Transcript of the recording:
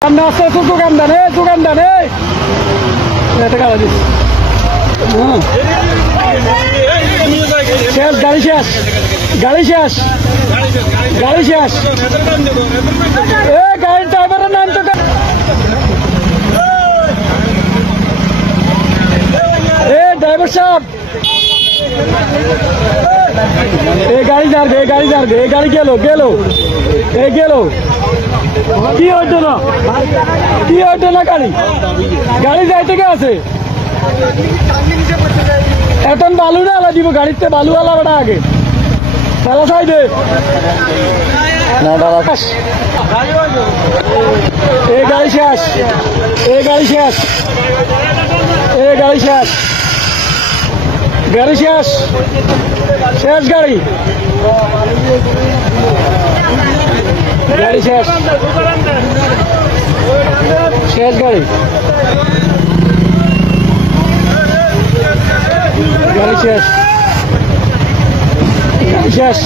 Nasa itu dukandane এটা কারা this শেষ গাড়ি শেষ এ গাড়ির ড্রাইভারের নাম তো এ ড্রাইভার সাহেব এই গাড়ি যাবে এই গাড়ি গেল কি হইতো না গাড়ি যাইতে কে আছে এখন বালু না আলা দিব গাড়িতে বালু আলা ওটা আগে তালা চাই দে এই গাড়ি শেষ গাড়ি শেষ গাড়ি শেষ গাড়ি শেষ